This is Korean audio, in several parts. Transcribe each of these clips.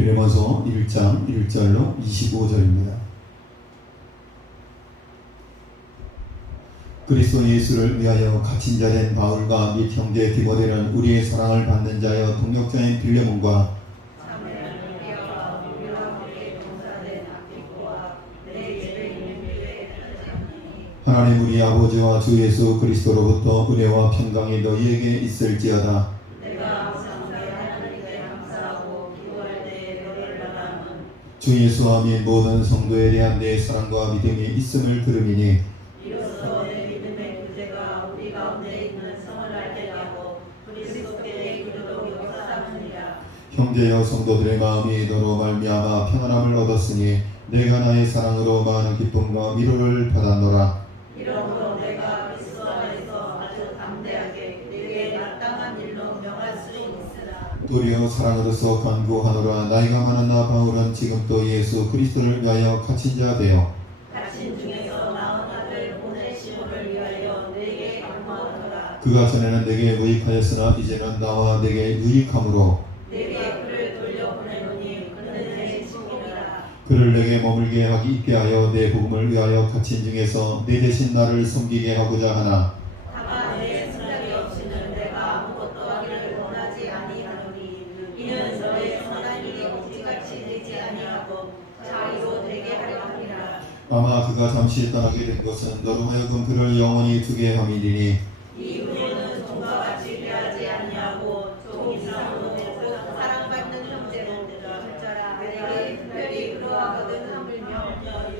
빌레몬서 1장 1절로 25절입니다. 그리스도 예수를 위하여 갇힌 자 된 바울과 및 형제 디모데는 우리의 사랑을 받는 자여 동역자인 빌레몬과 하나님 우리 아버지와 주 예수 그리스도로부터 은혜와 평강이 너희에게 있을지어다. 주 예수와 및 모든 성도에 대한 내 사랑과 믿음이 있음을 들음이니 이로써 내 믿음의 구제가 우리 가운데 있는 성을 알게 하고 그리스도께 내 기도로 역사하느니라. 형제여 성도들의 마음이 너로 말미암아 평안함을 얻었으니 내가 나의 사랑으로 많은 기쁨과 위로를 받았노라. 이러므로 내가 그리스도 안에서 아주 담대하게 네게 마땅한 일로 명할 수 있으라. 도리어 사랑으로서 간구하노라. 나이가 많은 나 바울은 지금 또 예수 그리스도를 위하여 갇힌 자 되어 갇힌 중에서 낳은 아들 오네시모를 위하여 네게 간구하노라. 그가 전에는 내게 무익하였으나 이제는 나와 내게 유익함으로 네게 그를 돌려보내노니 그는 내 친구라. 그를 내게 머물게 하기 있게 하여 내 복음을 위하여 갇힌 중에서 내 대신 나를 섬기게 하고자 하나 다만 내 생각이 없이는 내가 아무것도 하기를 원하지 아니하노니 이는 너의 선한 일이 억지같이 되지 아니하고 자의로 되게 하려 함이라. 아마 그가 잠시 떠나게 된 것은 너로 하여금 그를 영원히 두게 함이니니 이 은혜는 종과 같이 대하지 아니하고 종 이상으로 곧 사랑받는 형제로 절자라. 내게 특별히 그러하거든 하물며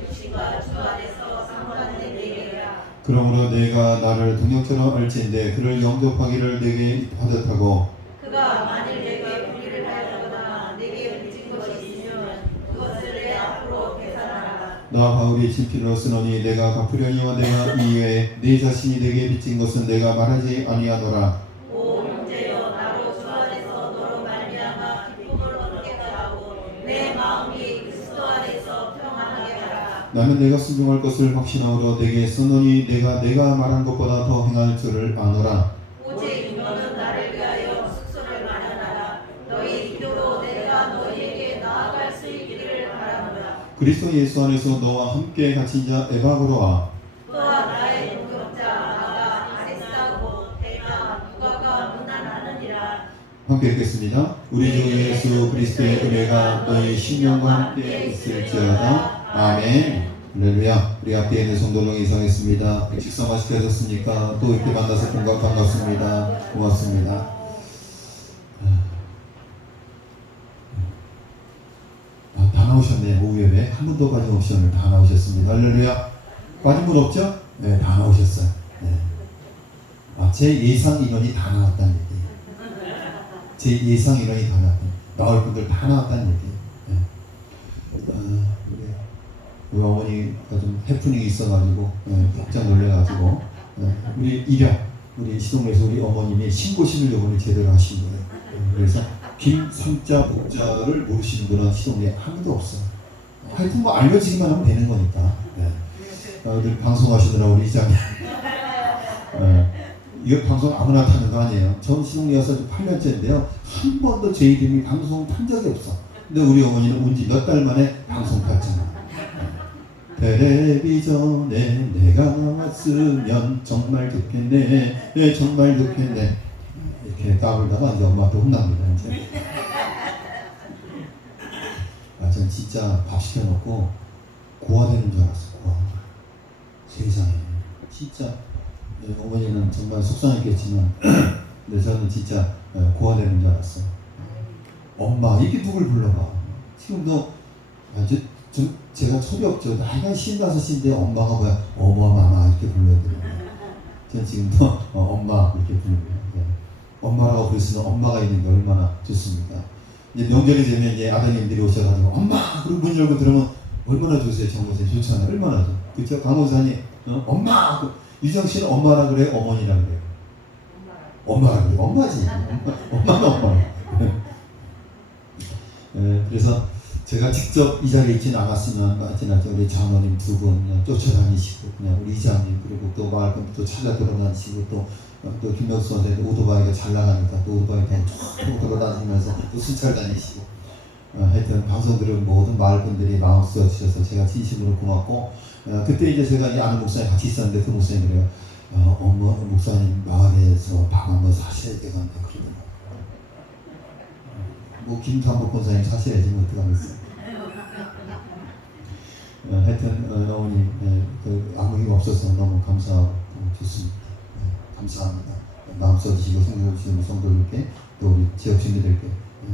육신과 주 안에서 상관된 내게야. 그러므로 내가 나를 동역자로 알진대 그를 영접하기를 내게 하듯하고 그가 만일 내게 불의를 하였거나 내게 빚진 것이 있으면 그것을 내 앞으로 계산하라. 나 바울이 진필로 쓰노니 내가 갚으려니와 내가 이외에 내 자신이 내게 빚진 것은 내가 말하지 아니하노라. 오 형제여 나로 주 안에서 너로 말미암아 기쁨을 얻겠다 하고 내 마음이 그리스도 안에서 평안하게 하라. 나는 내가 순종할 것을 확신하므로 내게 쓰노니 내가 말한 것보다 더 행할 줄을 아노라. 오직 너는 나를 위하여 숙소를 마련하라. 너희 기도로 내가 너희에게 나아갈 수 있기를 바라노라. 그리스도 예수 안에서 너와 함께 갇힌 자 에바브로와 또한 나의 동역자 나가 아리스타고 데마 누가가 문안하느니라. 함께 읽겠습니다. 우리 주 예수 그리스도의 은혜가 너희 심령과 함께 있을지어다. 아멘. 할렐루야. 우리 앞에 있는 성도들 이상했습니다. 식사 맛있게 하셨습니까? 또 이렇게 만나서 반갑습니다. 고맙습니다. 다 나오셨네. 오후 예배 한 분도 빠짐없이 오늘 다 나오셨습니다. 할렐루야. 빠진 분 없죠? 네, 다 나오셨어요. 네. 제 예상 인원이 다 나왔다는 얘기예요. 제 예상 인원이 다 나왔다. 나올 분들 다 나왔다는 얘기예요. 우리 어머니가 좀 해프닝이 있어가지고 깜짝 놀래가지고 우리 우리 시동에서 우리 어머님이 신고신을 이번에 제대로 하신 거예요. 그래서 김삼자 복자를 모르시는 분은 시동에 아무도 없어요. 하여튼 뭐 알려지기만 하면 되는 거니까. 늘 방송하시느라 우리 이장님 이거 방송 아무나 타는 거 아니에요. 전 시동에 와서 8년째인데요. 한 번도 제 이름이 방송 탄 적이 없어. 근데 우리 어머니는 온 지 몇 달 만에 방송 탔잖아. 텔레비전에 내가 나왔으면 정말 좋겠네. 네, 정말 좋겠네. 이렇게 까불다가 이제 엄마한테 혼납니다. 이제. 전 진짜 밥 시켜놓고 고아되는 줄 알았어. 고아. 세상에. 진짜 어머니는 정말 속상했겠지만 근데 저는 진짜 고아되는 줄 알았어. 엄마 이렇게 누굴 불러봐. 지금도 제가 철이 없죠. 나이가 55인데 엄마가 뭐야? 어머마마 이렇게 불러드려요. 전 지금도 엄마 이렇게 부릅니다. 엄마라고 부르시는 엄마가 있는 게 얼마나 좋습니까? 이제 명절이 되면 이제 아드님들이 오셔가지고 엄마! 그리고 문 열고 들으면 얼마나 좋으세요. 정보세 좋잖아요. 얼마나 좋아. 그쵸? 강호사님 엄마! 유정 씨는 엄마라 그래요? 어머니라 그래요? 엄마라 그래요. 엄마지. 엄마는 엄마. 그래서 제가 직접 이 자리에 있진 않았으면 우리 장로님 두 분 쫓아다니시고 그냥 우리 이장님 그리고 또 마을 또 찾아 돌아다니시고 또 김명수 선생님 오토바이가 잘 나가니까 또 오토바이 타고 쭉 돌아다니면서 또 순찰 다니시고 하여튼 방송 들은 모든 마을분들이 마음 써주셔서 제가 진심으로 고맙고, 그때 이제 제가 이 아는 목사님 같이 있었는데 그 목사님 그래요. 어머 목사님 마을에서 방 한번 사셔야 되겠네 그러더라고요. 뭐 김탄복 권사님 사셔야지 뭐 어떡하겠어요. 하여튼 어머니 그 아무 힘 없어서 너무 감사하고 좋습니다. 감사합니다. 마음 써주시고 성경 주시는 성도들께 또 우리 지역 주민들께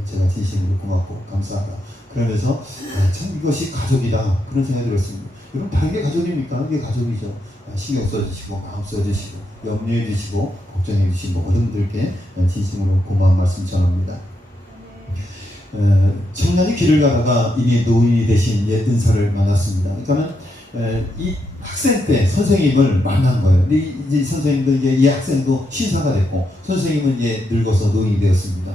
제가 진심으로 고맙고 감사하다. 그러면서 참 이것이 가족이다 그런 생각이 들었습니다. 여러분 다 이게 가족입니까? 이게 가족이죠. 신경 써주시고 마음 써주시고 염려해 주시고 걱정해 주시고 모든 분들께 진심으로 고마운 말씀 전합니다. 청년이 길을 가다가 이미 노인이 되신 옛 은사를 만났습니다. 그러니까는 이 학생 때 선생님을 만난 거예요. 근데 이제 선생님도 이제 이 학생도 신사가 됐고 선생님은 이제 늙어서 노인이 되었습니다.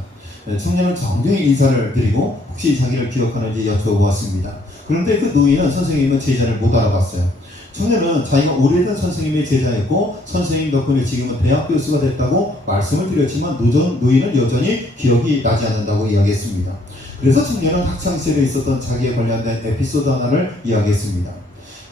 청년은 정중히 인사를 드리고 혹시 자기를 기억하는지 여쭤보았습니다. 그런데 그 노인은 선생님은 제자를 못 알아봤어요. 청년은 자기가 오래된 선생님의 제자였고 선생님 덕분에 지금은 대학 교수가 됐다고 말씀을 드렸지만 노인은 여전히 기억이 나지 않는다고 이야기했습니다. 그래서 청년은 학창시절에 있었던 자기에 관련된 에피소드 하나를 이야기했습니다.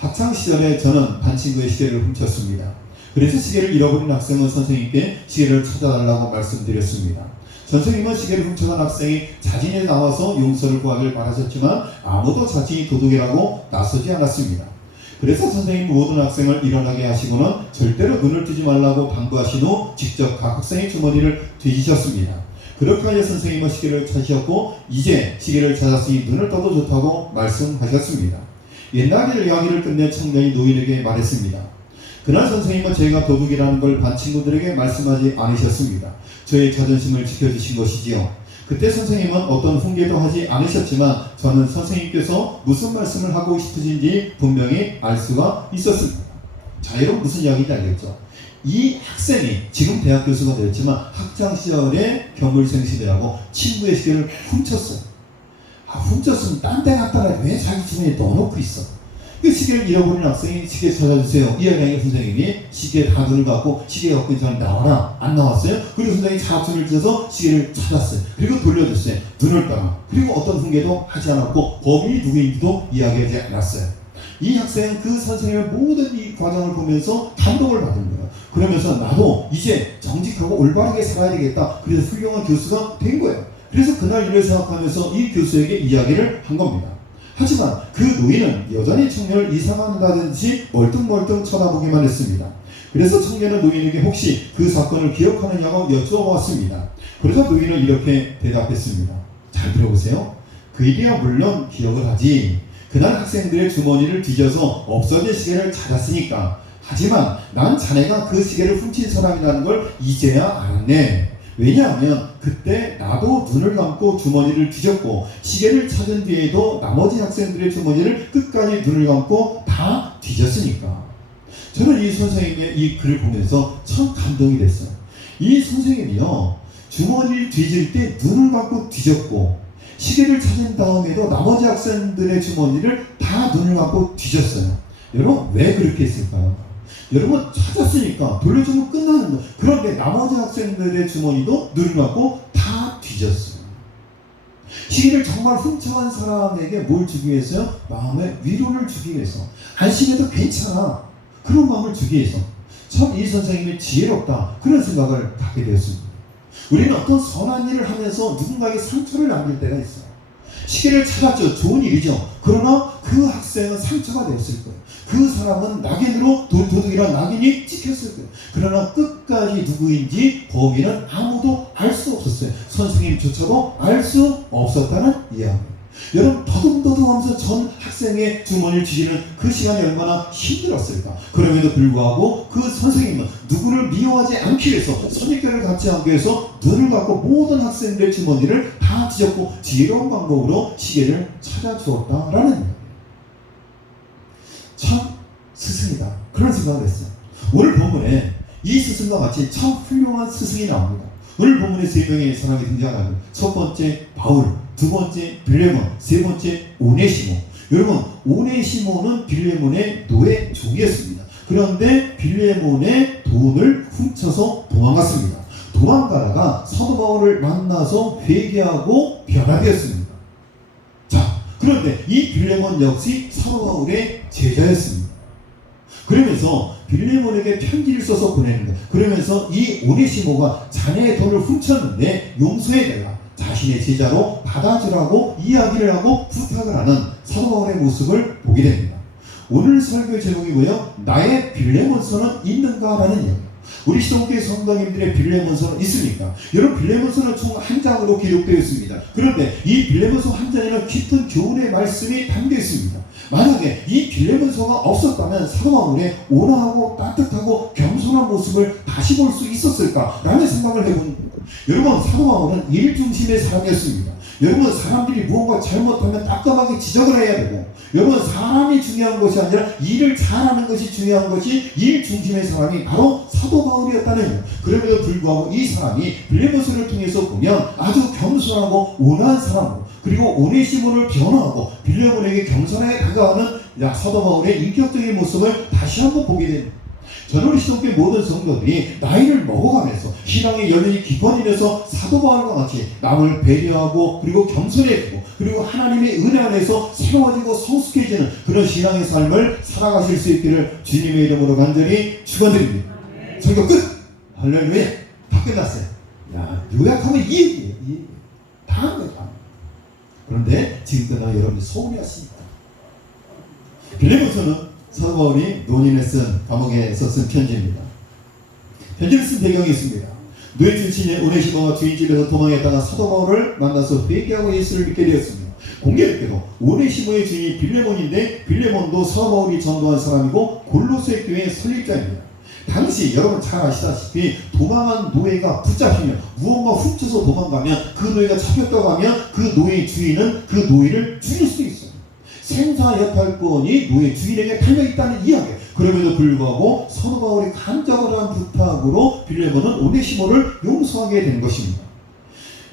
학창시절에 저는 반 친구의 시계를 훔쳤습니다. 그래서 시계를 잃어버린 학생은 선생님께 시계를 찾아달라고 말씀드렸습니다. 선생님은 시계를 훔쳐간 학생이 자진해 나와서 용서를 구하길 바라셨지만 아무도 자신이 도둑이라고 나서지 않았습니다. 그래서 선생님은 모든 학생을 일어나게 하시고는 절대로 눈을 뜨지 말라고 당부하신 후 직접 각 학생의 주머니를 뒤지셨습니다. 그렇게 하여 선생님은 시계를 찾으셨고 이제 시계를 찾았으니 눈을 떠도 좋다고 말씀하셨습니다. 옛날 이야기를 끝내 청년이 노인에게 말했습니다. 그날 선생님은 저희가 도둑이라는 걸 반 친구들에게 말씀하지 않으셨습니다. 저의 자존심을 지켜주신 것이지요. 그때 선생님은 어떤 훈계도 하지 않으셨지만 저는 선생님께서 무슨 말씀을 하고 싶으신지 분명히 알 수가 있었습니다. 자, 여러분 무슨 이야기인지 알겠죠? 이 학생이 지금 대학 교수가 되었지만 학창시절에 교물생 시대하고 친구의 시계를 훔쳤어요. 훔쳤으면 딴 데 갖다 놔. 왜 자기 주머니에 넣어놓고 있어? 그 시계를 잃어버린 학생이 시계 찾아주세요. 이야기하니까 선생님이 시계 다 눈을 갖고 시계 갖고 있는 사람 나와라. 안 나왔어요. 그리고 선생님이 자투를 찢어서 시계를 찾았어요. 그리고 돌려줬어요. 눈을 따라. 그리고 어떤 훈계도 하지 않았고 범인이 누구인지도 이야기하지 않았어요. 이 학생은 그 선생님의 모든 이 과정을 보면서 감동을 받은 거예요. 그러면서 나도 이제 정직하고 올바르게 살아야 되겠다. 그래서 훌륭한 교수가 된 거예요. 그래서 그날 일을 생각하면서 이 교수에게 이야기를 한 겁니다. 하지만 그 노인은 여전히 청년을 이상한다든지 멀뚱멀뚱 쳐다보기만 했습니다. 그래서 청년은 노인에게 혹시 그 사건을 기억하느냐고 여쭤보았습니다. 그래서 노인은 이렇게 대답했습니다. 잘 들어보세요. 그이야 물론 기억을 하지. 그날 학생들의 주머니를 뒤져서 없어진 시계를 찾았으니까. 하지만 난 자네가 그 시계를 훔친 사람이라는 걸 이제야 알았네. 왜냐하면 그때 나도 눈을 감고 주머니를 뒤졌고 시계를 찾은 뒤에도 나머지 학생들의 주머니를 끝까지 눈을 감고 다 뒤졌으니까. 저는 이 선생님의 이 글을 보면서 참 감동이 됐어요. 이 선생님이요, 주머니를 뒤질 때 눈을 감고 뒤졌고 시계를 찾은 다음에도 나머지 학생들의 주머니를 다 눈을 감고 뒤졌어요. 여러분 왜 그렇게 했을까요? 여러분 찾았으니까 돌려주면 끝나는 거예요. 그런데 나머지 학생들의 주머니도 눈을 감고 다 뒤졌어요. 시계를 정말 훔쳐간 사람에게 뭘 주기 위해서요? 마음의 위로를 주기 위해서. 안심해도 괜찮아. 그런 마음을 주기 위해서. 참 이 선생님이 지혜롭다. 그런 생각을 갖게 되었습니다. 우리는 어떤 선한 일을 하면서 누군가에게 상처를 남길 때가 있어요. 시계를 찾았죠. 좋은 일이죠. 그러나 그 학생은 상처가 됐을 거예요. 그 사람은 낙인으로 도둑이란 낙인이 찍혔을 거예요. 그러나 끝까지 누구인지 범인은 아무도 알 수 없었어요. 선생님조차도 알 수 없었다는 이야기예요. 여러분 더듬더듬하면서 전 학생의 주머니를 뒤지는 그 시간이 얼마나 힘들었을까. 그럼에도 불구하고 그 선생님은 누구를 미워하지 않기 위해서 선입견을 갖지 않기 위해서 눈을 감고 모든 학생들의 주머니를 다 뒤졌고 지혜로운 방법으로 시계를 찾아주었다라는 거예요. 참 스승이다. 그런 생각을 했어요. 오늘 본문에 이 스승과 같이 참 훌륭한 스승이 나옵니다. 오늘 본문에 세 명의 사람이 등장합니다. 첫 번째 바울, 두 번째 빌레몬, 세 번째 오네시모. 여러분 오네시모는 빌레몬의 노예 종이었습니다. 그런데 빌레몬의 돈을 훔쳐서 도망갔습니다. 도망가다가 사도 바울을 만나서 회개하고 변화되었습니다. 그런데 이 빌레몬 역시 사도 바울의 제자였습니다. 그러면서 빌레몬에게 편지를 써서 보내는 거예요. 그러면서 이 오네시모가 자네의 돈을 훔쳤는데 용서해달라, 자신의 제자로 받아주라고 이야기를 하고 부탁을 하는 사도 바울의 모습을 보게 됩니다. 오늘 설교 제목이 뭐예요? 나의 빌레몬서는 있는가라는 이야기. 우리 시동교회 성도님들의 빌레몬서는 있습니까? 여러분, 빌레몬서는 총 한 장으로 기록되어 있습니다. 그런데 이 빌레몬서 한 장에는 깊은 교훈의 말씀이 담겨 있습니다. 만약에 이 빌레몬서가 없었다면 사도 바울의 온화하고 따뜻하고 겸손한 모습을 다시 볼 수 있었을까라는 생각을 해봅니다. 여러분, 사도 바울은 일 중심의 사람이었습니다. 여러분, 사람들이 무언가 잘못하면 따끔하게 지적을 해야 되고, 여러분, 사람이 중요한 것이 아니라 일을 잘하는 것이 중요한 것이 일 중심의 사람이 바로 사도 바울이었다는 거예요. 그럼에도 불구하고 이 사람이 빌레몬서를 통해서 보면 아주 겸손하고 온화한 사람으로, 그리고 오네시모를 변화하고 빌레몬에게 겸손하게 다가가는 사도 바울의 인격적인 모습을 다시 한번 보게 됩니다. 저는 우리 시동교회 모든 성도들이 나이를 먹어가면서 신앙의 연륜이 깊어지면서 사도 바울과 같이 남을 배려하고 그리고 겸손해지고 그리고 하나님의 은혜 안에서 새로워지고 성숙해지는 그런 신앙의 삶을 살아가실 수 있기를 주님의 이름으로 간절히 축원드립니다. 설교 끝! 할렐루야! 다 끝났어요. 야, 요약하면 이 얘기예요. 이 얘기. 다 한 거예요. 그런데 지금도 여러분들 서운해하십니까? 빌레몬서는 사도 바울이 노님에 감옥에서 쓴 편지입니다. 편지를 쓴 배경이 있습니다. 노예 출신의 오네시모가 주인집에서 도망했다가 사도 바울을 만나서 회개하고 예수를 믿게 되었습니다. 공교롭게도 오네시모의 주인이 빌레몬인데 빌레몬도 사도 바울이 전도한 사람이고 골로새 교회의 설립자입니다. 당시 여러분 잘 아시다시피 도망한 노예가 붙잡히면 무언가 훔쳐서 도망가면 그 노예가 잡혔다고 하면 그 노예의 주인은 그 노예를 죽일 수도 있어요. 생사여탈권이 노예 주인에게 달려있다는 이야기. 그럼에도 불구하고 사도 바울이 간절한 부탁으로 빌레몬은 오네시모를 용서하게 된 것입니다.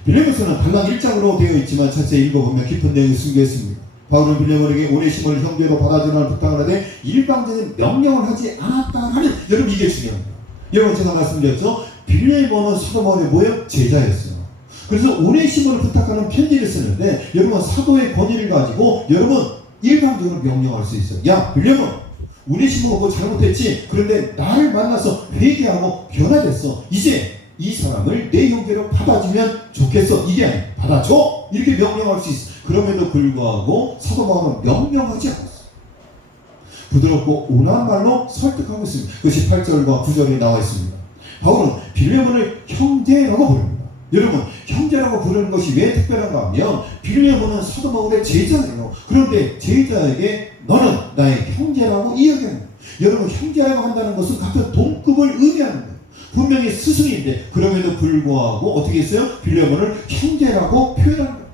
빌레몬서는 단락 1장으로 되어 있지만 자세히 읽어보면 깊은 내용이 숨겨 있습니다. 바울은 빌레몬에게 오네시모를 형제로 받아주라는 부탁을 하되 일방적인 명령을 하지 않았다는, 여러분 이게 중요합니다. 여러분 제가 말씀드렸죠? 빌레몬은 사도 바울의 뭐예요? 제자였어요. 그래서 오네시모를 부탁하는 편지를 쓰는데 여러분 사도의 권위를 가지고 여러분 일방적으로 명령할 수 있어요. 야 빌레몬, 오네시모가 뭐 잘못했지? 그런데 나를 만나서 회개하고 변화됐어. 이제 이 사람을 내 형제로 받아주면 좋겠어. 이게 아니야. 받아줘. 이렇게 명령할 수 있어. 그럼에도 불구하고 사도 바울은 명령하지 않았어. 부드럽고 온화한 말로 설득하고 있습니다. 그것이 8절과 9절에 나와 있습니다. 바울은 빌레몬을 형제라고 부릅니다. 여러분, 형제라고 부르는 것이 왜 특별한가 하면 빌레몬은 사도 바울의 제자예요. 그런데 제자에게 너는 나의 형제라고 이야기합니다. 여러분, 형제라고 한다는 것은 같은 동급을 의미하는 거예요. 분명히 스승인데 그럼에도 불구하고 어떻게 했어요? 빌레몬을 형제라고 표현한 거예요.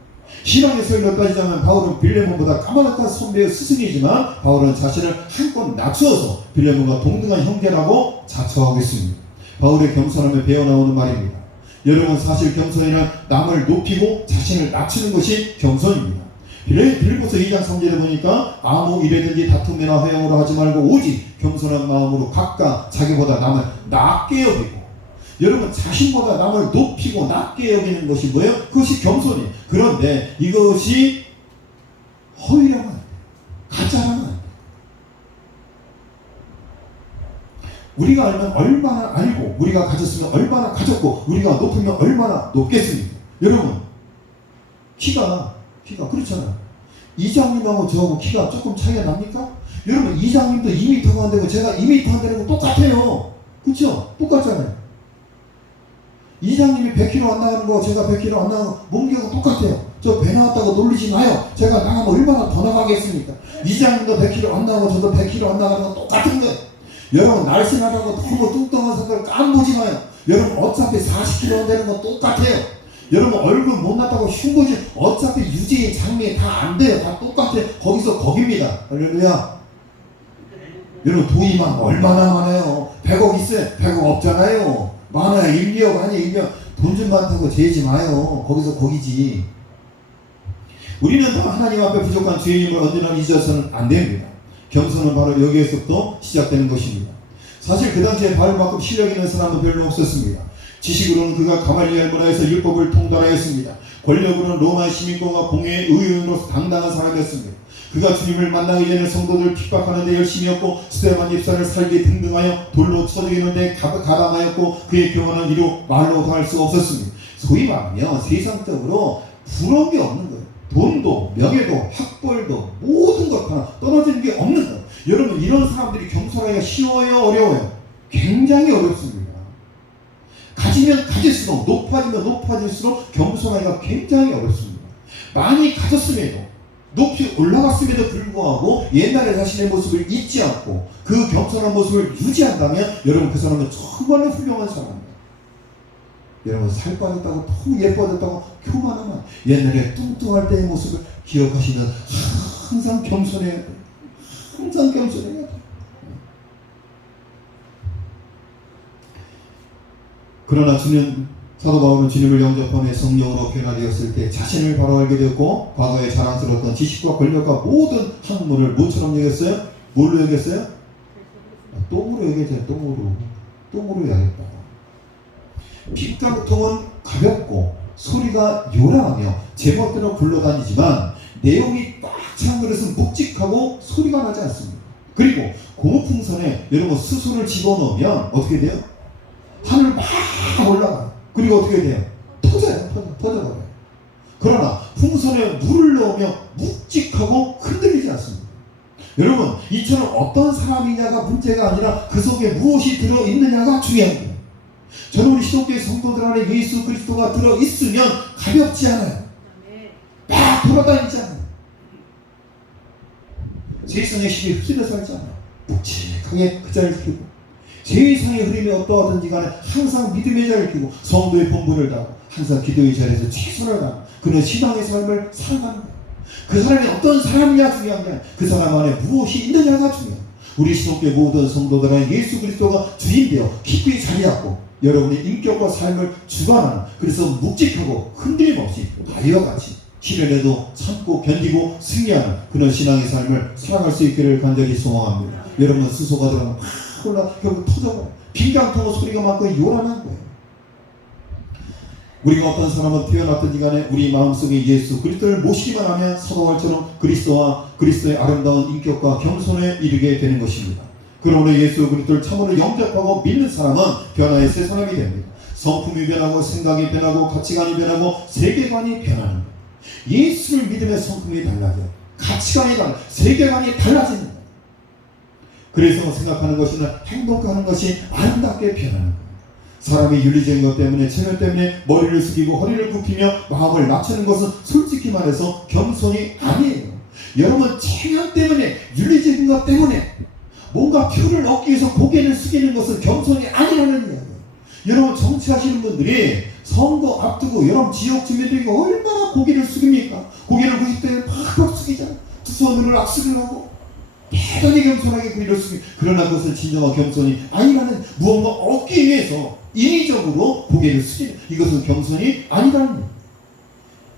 신앙에서 몇 가지자면 바울은 빌레몬보다 까마득한 선배의 스승이지만 바울은 자신을 한껏 낮추어서 빌레몬과 동등한 형제라고 자처하고 있습니다. 바울의 겸손함에 배어나오는 말입니다. 여러분, 사실 겸손이란 남을 높이고 자신을 낮추는 것이 겸손입니다. 빌립보서 2장 3절에 보니까 아무 일에든지 다툼이나 회영으로 하지 말고 오직 겸손한 마음으로 각각 자기보다 남을 낮게 여기고, 여러분 자신보다 남을 높이고 낮게 여기는 것이 뭐예요? 그것이 겸손이에요. 그런데 이것이 허위라면 안 돼요. 가짜라면 안 돼요. 우리가 알면 얼마나 알고, 우리가 가졌으면 얼마나 가졌고, 우리가 높으면 얼마나 높겠습니까? 여러분, 키가 그렇잖아요. 이장님하고 저하고 키가 조금 차이가 납니까? 여러분, 이장님도 2m가 안 되고 제가 2m 안 되는 거 똑같아요. 그렇죠? 똑같잖아요. 이장님이 100kg 안 나가는 거 제가 100kg 안 나가는 거 몸무게가 똑같아요. 저 배 나왔다고 놀리지 마요. 제가 나가면 얼마나 더 나가겠습니까? 이장님도 100kg 안 나가고 저도 100kg 안 나가는 건 똑같은 거예요. 여러분, 날씬하다고 너무 뚱뚱한 사람을 깐보지 마요. 여러분, 어차피 40kg 안 되는 건 똑같아요. 여러분, 얼굴 못났다고 흉보지, 어차피 유지인 장미 다 안 돼요. 다 똑같아요. 거기서 거깁니다. 할렐루야. 여러분, 돈이만 얼마나 많아요. 100억 있어요? 100억 없잖아요. 많아요. 1, 2억 아니에요. 1억. 돈 좀 많다고 재지 마요. 거기서 거기지. 우리는 하나님 앞에 부족한 죄인임을 언제나 잊어서는 안 됩니다. 겸손은 바로 여기에서부터 시작되는 것입니다. 사실 그 당시에 바울만큼 실력 있는 사람은 별로 없었습니다. 지식으로는 그가 가말리엘 문화에서 율법을 통달하였습니다. 권력으로는 로마 시민권과 공회의 의원으로서 당당한 사람이었습니다. 그가 주님을 만나기 전에 성도들 핍박하는 데 열심이었고 스데반 집사를 살게 등등하여 돌로 쳐 죽이는데 가담하였고 그의 교만은 이루 말로 당할 수가 없었습니다. 소위 말하면 세상적으로 부러운 게 없는 거예요. 돈도 명예도 학벌도 모든 것 하나 떨어지는 게 없는 거예요. 여러분 이런 사람들이 겸손하기가 쉬워요 어려워요? 굉장히 어렵습니다. 가지면 가질수록 높아지면 높아질수록 겸손하기가 굉장히 어렵습니다. 많이 가졌음에도 높이 올라갔음에도 불구하고 옛날에 자신의 모습을 잊지 않고 그 겸손한 모습을 유지한다면 여러분 그 사람은 정말로 훌륭한 사람입니다. 여러분 살 빠졌다고 너무 예뻐졌다고 교만하면 옛날에 뚱뚱할 때의 모습을 기억하시면 항상 겸손해야 돼요. 항상 겸손해야 돼요. 그러나 사도 바울은 주님을 영접함에 성령으로 변화되었을 때 자신을 바로 알게 되었고 과거에 자랑스러웠던 지식과 권력과 모든 학문을 뭐처럼 여겼어요? 뭘로 여겼어요? 똥으로 여겼어요. 똥으로 여겼다. 빗강통은 가볍고 소리가 요란하며 제멋대로 굴러다니지만 내용이 꽉 찬 그릇은 묵직하고 소리가 나지 않습니다. 그리고 고무풍선에 여러분 수소를 집어넣으면 어떻게 돼요? 하늘 막 올라가요. 그리고 어떻게 돼요? 터져버려요. 그러나 풍선에 물을 넣으면 묵직하고 흔들리지 않습니다. 여러분 이처럼 어떤 사람이냐가 문제가 아니라 그 속에 무엇이 들어있느냐가 중요한 거예요. 저는 우리 시독교의 성도들 안에 예수 그리스도가 들어있으면 가볍지 않아요. 막 돌아다니지 않아요. 세상의 힘이 휩쓸려 살지 않아요. 묵직하게 그 자리를 지키고 세상의 흐름이 어떠하든지 간에 항상 믿음의 자리를 지키고 성도의 본분을 다하고 항상 기도의 자리에서 최선을 다하고 그는 신앙의 삶을 살아가는 거예요. 그 사람이 어떤 사람이냐 중요한 게 아니라 그 사람 안에 무엇이 있느냐가 중요해요. 우리 시독교의 모든 성도들은 예수 그리스도가 주인되어 깊이 자리 잡고 여러분의 인격과 삶을 주관하는 그래서 묵직하고 흔들림 없이 바위와 같이 시련에도 참고 견디고 승리하는 그런 신앙의 삶을 살아갈 수 있기를 간절히 소망합니다. 여러분 수소가 들어가면 막 올라 결국 터져버려요. 빈강통은 소리가 많고 요란한 거예요. 우리가 어떤 사람은 태어났든지 간에 우리 마음속에 예수 그리스도를 모시기만 하면 사도 바울처럼 그리스도와 그리스도의 아름다운 인격과 겸손에 이르게 되는 것입니다. 그러므로 예수 그리스도를 참으로 영접하고 믿는 사람은 변화의 새 사람이 됩니다. 성품이 변하고 생각이 변하고 가치관이 변하고 세계관이 변하는 거예요. 예수를 믿으면 성품이 달라져요. 가치관이 달라져요. 세계관이 달라지는 거예요. 그래서 생각하는 것이나 행동하는 것이 아름답게 변하는 거예요. 사람이 윤리적인 것 때문에 체면 때문에 머리를 숙이고 허리를 굽히며 마음을 낮추는 것은 솔직히 말해서 겸손이 아니에요. 여러분 체면 때문에 윤리적인 것 때문에 뭔가 표를 얻기 위해서 고개를 숙이는 것은 겸손이 아니라는 이야기예요. 여러분 정치하시는 분들이 선거 앞두고 여러분 지역 주민들이 얼마나 고개를 숙입니까? 고개를 굽힐 때 팍팍 숙이잖아요. 두 손으로 악수를 하고 대단히 겸손하게 고개를 숙이고 그러나 그것은 진정한 겸손이 아니라는 무언가 얻기 위해서 인위적으로 고개를 숙이는 이것은 겸손이 아니라는 거예요.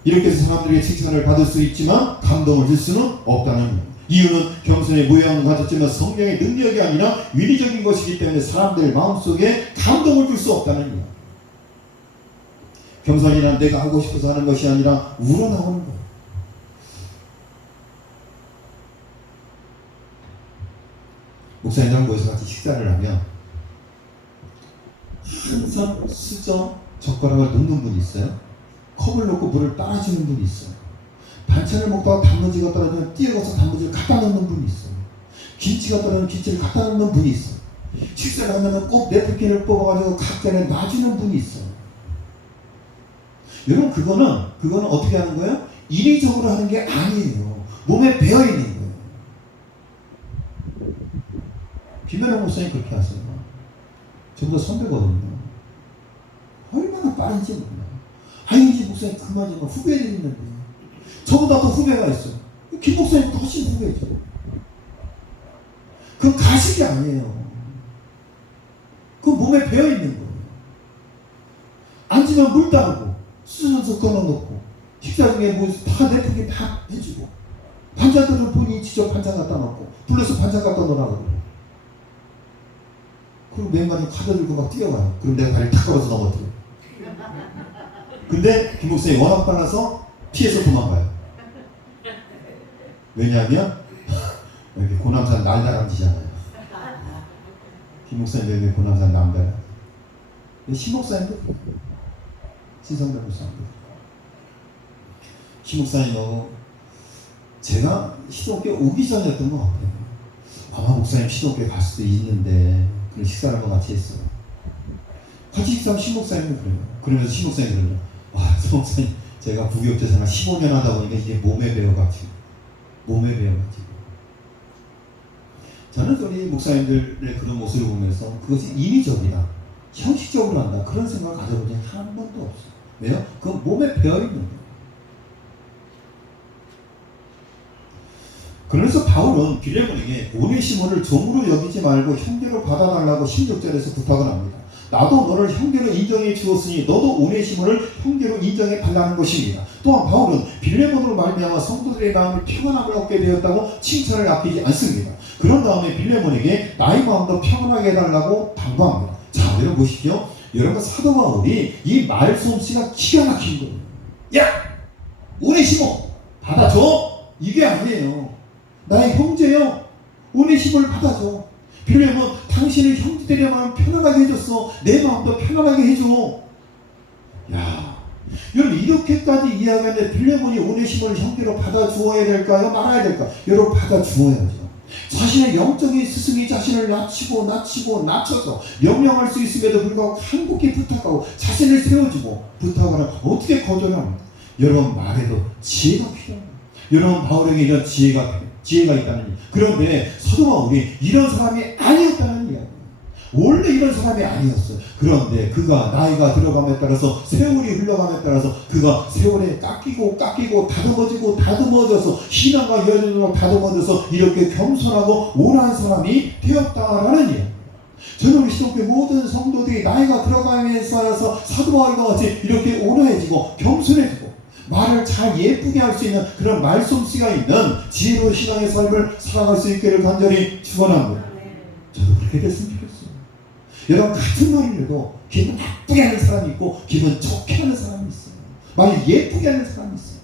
이렇게 해서 사람들에게 칭찬을 받을 수 있지만 감동을 줄 수는 없다는 거예요. 이유는 겸손의 모양을 가졌지만 성령의 능력이 아니라 윤리적인 것이기 때문에 사람들 마음속에 감동을 줄 수 없다는 거예요. 겸손이란 내가 하고 싶어서 하는 것이 아니라 우러나오는 거예요. 목사님들하고 모여서 같이 식사를 하면 항상 수저, 젓가락을 놓는 분이 있어요. 컵을 놓고 물을 따라주는 분이 있어요. 반찬을 먹다가 단무지가 떨어지면 뛰어가서 단무지를 갖다 놓는 분이 있어요. 김치가 떨어지면 김치를 갖다 놓는 분이 있어요. 식사를 하면 꼭 네프킨을 뽑아가지고 각자에 놔주는 분이 있어요. 여러분 그거는 어떻게 하는 거예요? 인위적으로 하는 게 아니에요. 몸에 배어있는 거예요. 김현영 목사님 그렇게 하세요. 저보다 선배거든요. 얼마나 빠른지 몰라요. 이제 목사님 그만 좀 후배들이 있는데 저보다 더 후배가 있어요. 김 목사님도 훨씬 후배죠. 그건 가식이 아니에요. 그건 몸에 배어있는 거예요. 앉으면 물 따르고 수저서 꺼내놓고 식사 중에 뭐 다 내쁘게 다 해주고 반찬들은 본인이 직접 반찬 갖다 놓고 불러서 반찬 갖다 놓으라 그러고 그리고 맨발에 카드 들고 막 뛰어가요. 그럼 내가 다리를 탁 걸어서 넘어뜨려. 근데 김 목사님이 워낙 빨라서 피해서 도망가요. 왜냐하면 여기 고남산 날다람쥐잖아요. 김 목사님 여기 고남산 남다람. 신 목사님도 신성대 목사님도. 신 목사님하고 제가 시동교회 오기 전이었던 것 같아요. 아마 목사님 시동교회 갈 수도 있는데 그런 식사를 한번 같이 했어요. 같이 식사하면 신 목사님도 그래요. 그러면서 신 목사님 그러죠. 와, 신 목사님 제가 부교육자 생활 15년 하다 보니까 이게 몸에 배워가지고 저는 우리 목사님들의 그런 모습을 보면서 그것이 인위적이다, 형식적으로 한다, 그런 생각을 가져본 적이 한 번도 없어요. 왜요? 그건 몸에 배어있는 거예요. 그래서 바울은 빌레몬에게 오네시모를 종으로 여기지 말고 형제로 받아달라고 16절에서 부탁을 합니다. 나도 너를 형제로 인정해 주었으니 너도 오네시모를 형제로 인정해 달라는 것입니다. 또한 바울은 빌레몬으로 말미암아 성도들의 마음을 평안함을 얻게 되었다고 칭찬을 아끼지 않습니다. 그런 다음에 빌레몬에게 나의 마음도 평안하게 해달라고 당부합니다. 자, 여러분 보십시오. 여러분 사도 바울이 이 말솜씨가 기가 막힌 거예요. 야! 오네시모 받아줘! 이게 아니에요. 나의 형제요, 오네시모를 받아줘. 빌레몬, 당신의 형제들의 마음 편안하게 해줬어. 내 마음도 편안하게 해줘. 야, 여러분 이렇게까지 이야기하는데 빌레몬이 오네시모를 형제로 받아주어야 될까요? 말아야 될까? 여러분 받아주어야죠. 자신의 영적인 스승이 자신을 낮춰서 명령할 수 있음에도 불구하고 한국에 부탁하고 자신을 세워주고 부탁을 하면 어떻게 거절합니까? 여러분 말에도 지혜가 필요합니다. 여러분 바울에게 이런 지혜가 있다는. 그런데 사도 바울이 이런 사람이 아니었다는 이야기예요. 원래 이런 사람이 아니었어요. 그런데 그가 나이가 들어감에 따라서 세월이 흘러감에 따라서 그가 세월에 깎이고 다듬어져서 신앙과 연륜으로 다듬어져서 이렇게 겸손하고 온화한 사람이 되었다라는 이야기예요. 저는 우리 시동교회 모든 성도들이 나이가 들어가면서 사도 바울과 같이 이렇게 온화해지고 겸손해지고 말을 잘 예쁘게 할 수 있는 그런 말솜씨가 있는 지혜로운 신앙의 삶을 살아갈 수 있기를 간절히 축원합니다. 저도 그렇게 됐으면 좋겠어요. 여러분 같은 말을 해도 기분 나쁘게 하는 사람이 있고 기분 좋게 하는 사람이 있어요. 말을 예쁘게 하는 사람이 있어요.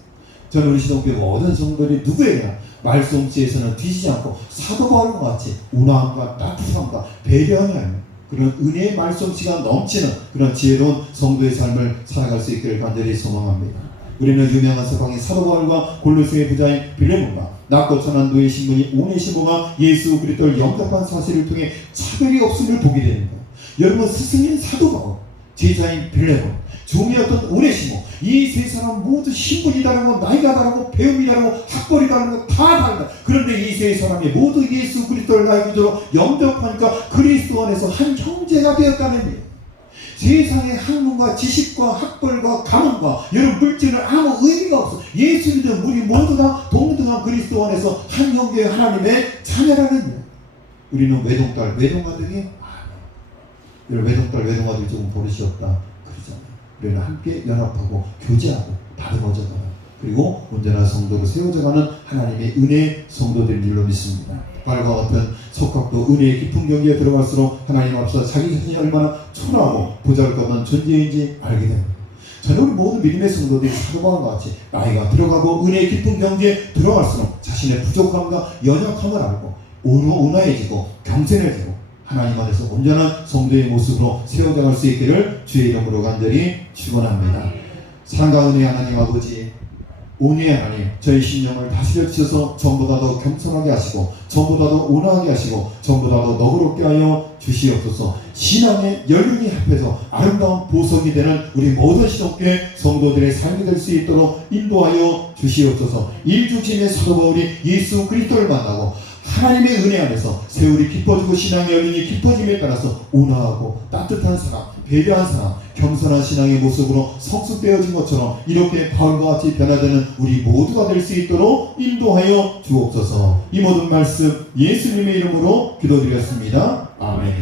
저는 우리 시동교회 모든 성도들이 누구에게나 말솜씨에서는 뒤지지 않고 사도 바울과 같이 온화함과 따뜻함과 배려하는 그런 은혜의 말솜씨가 넘치는 그런 지혜로운 성도의 삶을 살아갈 수 있기를 간절히 소망합니다. 우리는 유명한 서방인 사도 바울과 골로새의 부자인 빌레몬과 낮고 천한 노예 신분이 오네시모가 예수 그리스도를 영접한 사실을 통해 차별이 없음을 보게 되는 거예요. 여러분 스승인 사도 바울, 제자인 빌레몬, 종이었던 오네시모, 이 세 사람 모두 신분이 다르고 나이가 다르고 배움이 다르고 학벌이 다르고 다 다르다. 그런데 이 세 사람이 모두 예수 그리스도를 나의 구주로 영접하니까 그리스도 안에서 한 형제가 되었다는 거예요. 세상의 학문과 지식과 학벌과 가문과 여러 물질은 아무 의미가 없어. 예수 믿는 우리 모두 다 동등한 그리스도 안에서 한 형제의 하나님의 자녀라는 거예요. 우리는 외동딸, 외동아들이 여러분 외동딸, 외동아들이 조금 버릇이 없다 그러잖아요. 우리는 함께 연합하고 교제하고 다듬어져가는 그리고 온전한 성도로 세워져가는 하나님의 은혜의 성도들인 줄로 믿습니다. 발과 같은 속각도 은혜의 깊은 경지에 들어갈수록 하나님 앞서 자기 자신이 얼마나 초라하고 보잘것없는 존재인지 알게 됩니다. 저는 우리 모든 믿음의 성도들이 사도 바울과 같이 나이가 들어가고 은혜의 깊은 경지에 들어갈수록 자신의 부족함과 연약함을 알고 온화해지고 겸손해지고 하나님 안에서 온전한 성도의 모습으로 세워져갈 수 있기를 주의 이름으로 간절히 축원합니다. 사랑과 은혜의 하나님 아버지, 온유의 하나님, 저희 심령을 다스려 주셔서 전보다 더 겸손하게 하시고 전보다 더 온화하게 하시고 전보다 더 너그럽게 하여 주시옵소서. 신앙의 연륜이 합해서 아름다운 보석이 되는 우리 모든 시동교회 성도들의 삶이 될 수 있도록 인도하여 주시옵소서. 일주심의 사도 바울이 예수 그리스도를 만나고 하나님의 은혜 안에서 세월이 깊어지고 신앙의 연륜이 깊어짐에 따라서 온화하고 따뜻한 사람, 배려한 사람, 겸손한 신앙의 모습으로 성숙되어진 것처럼 이렇게 바울과 같이 변화되는 우리 모두가 될 수 있도록 인도하여 주옵소서. 이 모든 말씀 예수님의 이름으로 기도드렸습니다. 아멘.